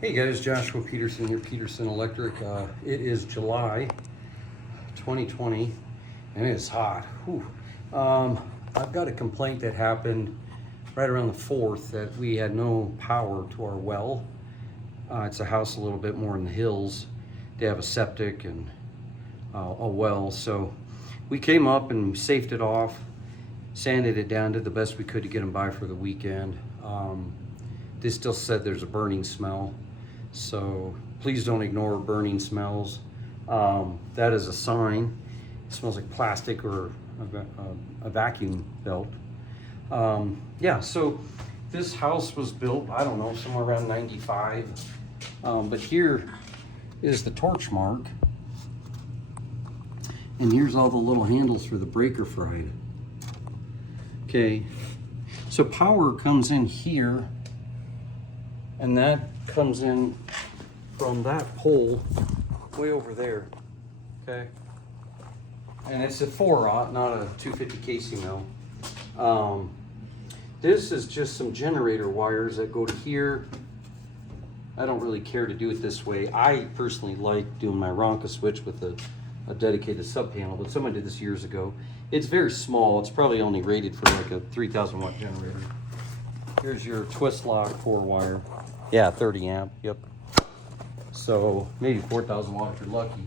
Hey guys, Joshua Peterson here, Peterson Electric. It is July 2020 and it is hot. Whew. I've got a complaint that happened right around the 4th that we had no power to our well. It's a house a little bit more in the hills. They have a septic and a well. So we came up and safed it off, sanded it down, did the best we could to get them by for the weekend. They still said there's a burning smell. So please don't ignore burning smells. That is a sign. It smells like plastic or a vacuum belt. Yeah, so this house was built, I don't know, somewhere around 95. But here is the torch mark. And here's all the little handles for the breaker fried. Okay, so power comes in here, and that comes in from that pole way over there, okay? And it's a 4-aught, not a 250 Casey mill. This is just some generator wires that go to here. I don't really care to do it this way. I personally like doing my Ronca switch with a dedicated sub panel, but someone did this years ago. It's very small. It's probably only rated for like a 3,000 watt generator. Here's your twist lock 4-wire. Yeah, 30 amp, yep. So maybe 4,000 watt if you're lucky.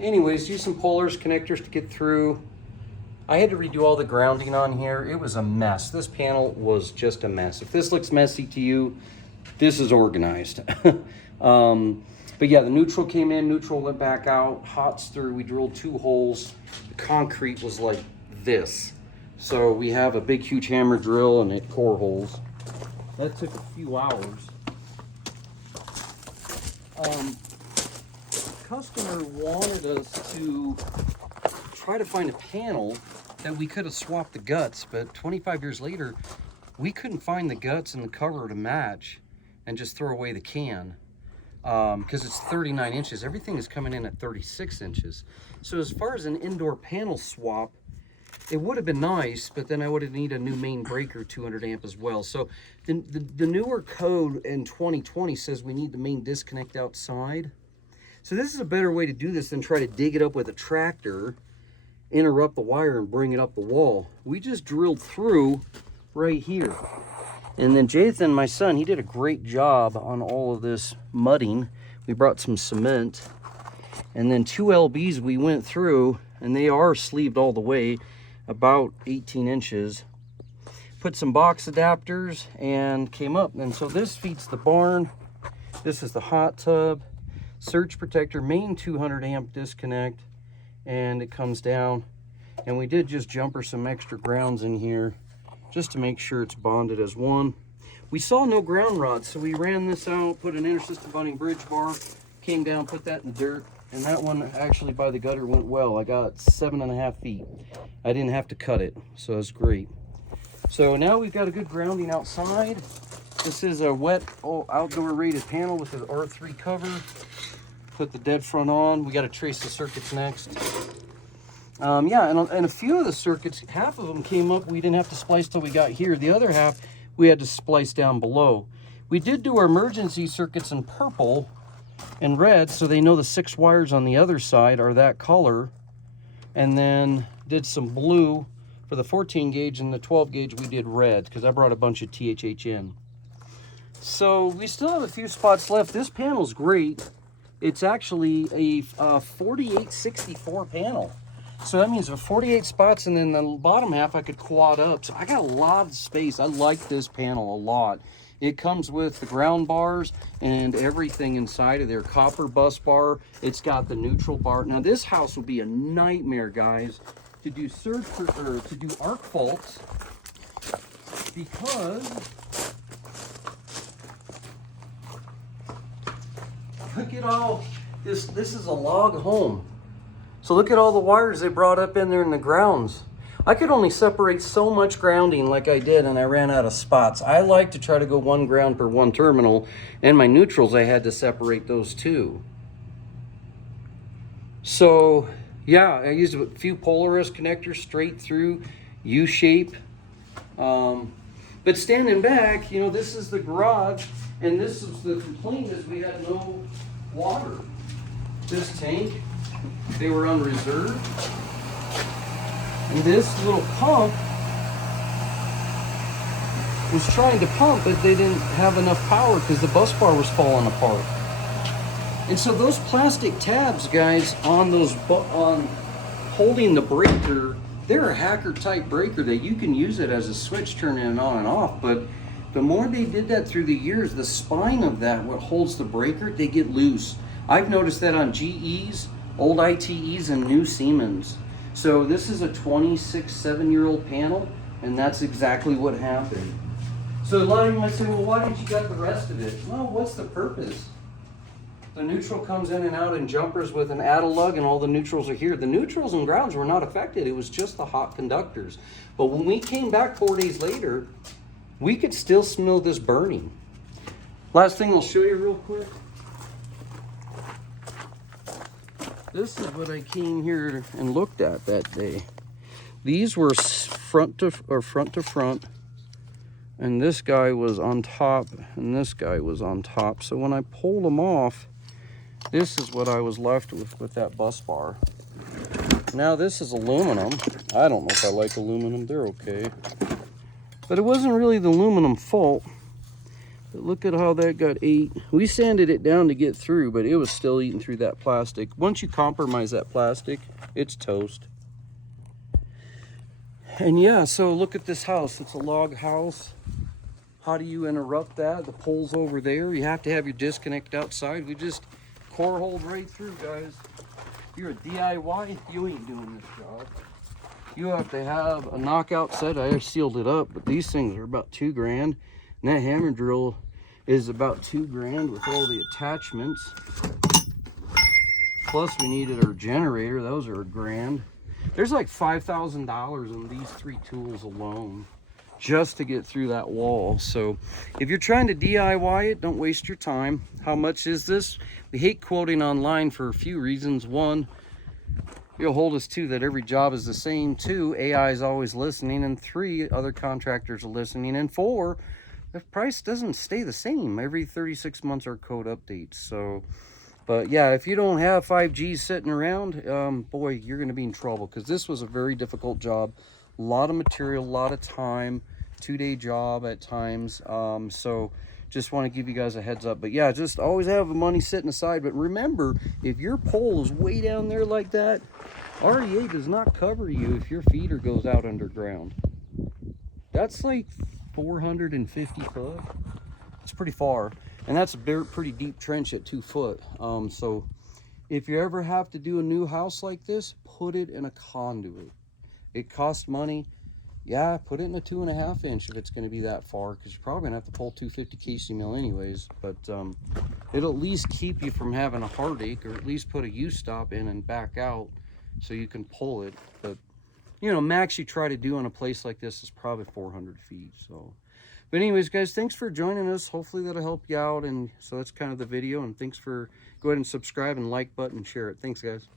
Anyways, use some Polaris connectors to get through. I had to redo all the grounding on here. It was a mess. This panel was just a mess. If this looks messy to you, this is organized. But yeah, the neutral came in, neutral went back out, hots through. We drilled 2 holes. The concrete was like this. So we have a big, huge hammer drill and it core holes. That took a few hours. Customer wanted us to try to find a panel that we could have swapped the guts, but 25 years later, we couldn't find the guts and the cover to match and just throw away the can. Because it's 39 inches. Everything is coming in at 36 inches. So as far as an indoor panel swap, it would have been nice, but then I would have needed a new main breaker, 200 amp as well. So the newer code in 2020 says we need the main disconnect outside. So this is a better way to do this than try to dig it up with a tractor, interrupt the wire and bring it up the wall. We just drilled through right here. And then Jathan, my son, he did a great job on all of this mudding. We brought some cement. And then 2 LBs we went through, and they are sleeved all the way, about 18 inches. Put some box adapters and came up. And so this feeds the barn. This is the hot tub. Surge protector, main 200 amp disconnect. And it comes down. And we did just jumper some extra grounds in here, just to make sure it's bonded as one. We saw no ground rods, so we ran this out, put an intersystem bonding bridge bar, came down, put that in the dirt, and that one actually by the gutter went well. I got 7.5 feet. I didn't have to cut it, so that's great. So now we've got a good grounding outside. This is a wet outdoor rated panel with an R3 cover. Put the dead front on. We got to trace the circuits next. Yeah, and a few of the circuits, half of them came up, we didn't have to splice till we got here. The other half, we had to splice down below. We did do our emergency circuits in purple and red, so they know the 6 wires on the other side are that color. And then did some blue for the 14 gauge, and the 12 gauge we did red, because I brought a bunch of THH in. So we still have a few spots left. This panel's great. It's actually a 4864 panel. So that means 48 spots, and then the bottom half I could quad up. So I got a lot of space. I like this panel a lot. It comes with the ground bars and everything inside of there. Copper bus bar. It's got the neutral bar. Now this house would be a nightmare, guys, to do to do arc faults, because look at all this. This is a log home. So look at all the wires they brought up in there in the grounds. I could only separate so much grounding like I did, and I ran out of spots. I like to try to go 1 ground per 1 terminal, and my neutrals, I had to separate those too. So yeah, I used a few Polaris connectors straight through, U-shape. But standing back, you know, this is the garage. And this is the complaint, is we had no water. This tank, they were on reserve. And this little pump was trying to pump, but they didn't have enough power because the bus bar was falling apart. And so those plastic tabs, guys, on those on holding the breaker, they're a hacker type breaker that you can use it as a switch, turning it on and off. But the more they did that through the years, the spine of that, what holds the breaker, they get loose. I've noticed that on GEs, old ITEs, and new Siemens. So this is a 26-7-year-old panel, and that's exactly what happened. So a lot of you might say, well, why didn't you get the rest of it? Well, what's the purpose? The neutral comes in and out in jumpers with an add lug, and all the neutrals are here. The neutrals and grounds were not affected. It was just the hot conductors. But when we came back 4 days later, we could still smell this burning. Last thing I'll show you real quick. This is what I came here and looked at that day. These were front to front. And this guy was on top, and this guy was on top. So when I pulled them off, this is what I was left with that bus bar. Now this is aluminum. I don't know if I like aluminum, they're okay. But it wasn't really the aluminum fault. But look at how that got ate. We sanded it down to get through, but it was still eating through that plastic. Once you compromise that plastic, it's toast. And yeah, so look at this house. It's a log house. How do you interrupt that? The pole's over there. You have to have your disconnect outside. We just core holed right through, guys. If you're a DIY, you ain't doing this job. You have to have a knockout set. I sealed it up, but these things are about $2 grand. And that hammer drill is about $2 grand with all the attachments. Plus we needed our generator. Those are $1 grand. There's like $5,000 in these 3 tools alone just to get through that wall. So if you're trying to DIY it, don't waste your time. How much is this? We hate quoting online for a few reasons. One, you'll hold us to that every job is the same. 2, AI is always listening. And 3, other contractors are listening. And 4, the price doesn't stay the same. Every 36 months our code updates. So, but yeah, if you don't have 5G sitting around, boy, you're going to be in trouble, because this was a very difficult job. A lot of material, a lot of time, 2-day job at times. So just want to give you guys a heads up. But yeah, just always have the money sitting aside. But remember, if your pole is way down there like that, REA does not cover you if your feeder goes out underground. That's like 450 foot. It's pretty far. And that's a pretty deep trench at 2 foot. So if you ever have to do a new house like this, put it in a conduit. It costs money. Yeah, put it in a 2.5 inch if it's going to be that far, because you're probably going to have to pull 250 KC mill anyways. But it'll at least keep you from having a heartache, or at least put a U-stop in and back out so you can pull it. But, you know, max you try to do on a place like this is probably 400 feet. So, but anyways, guys, thanks for joining us. Hopefully that'll help you out. And so that's kind of the video. And thanks for, go ahead and subscribe and like button and share it. Thanks, guys.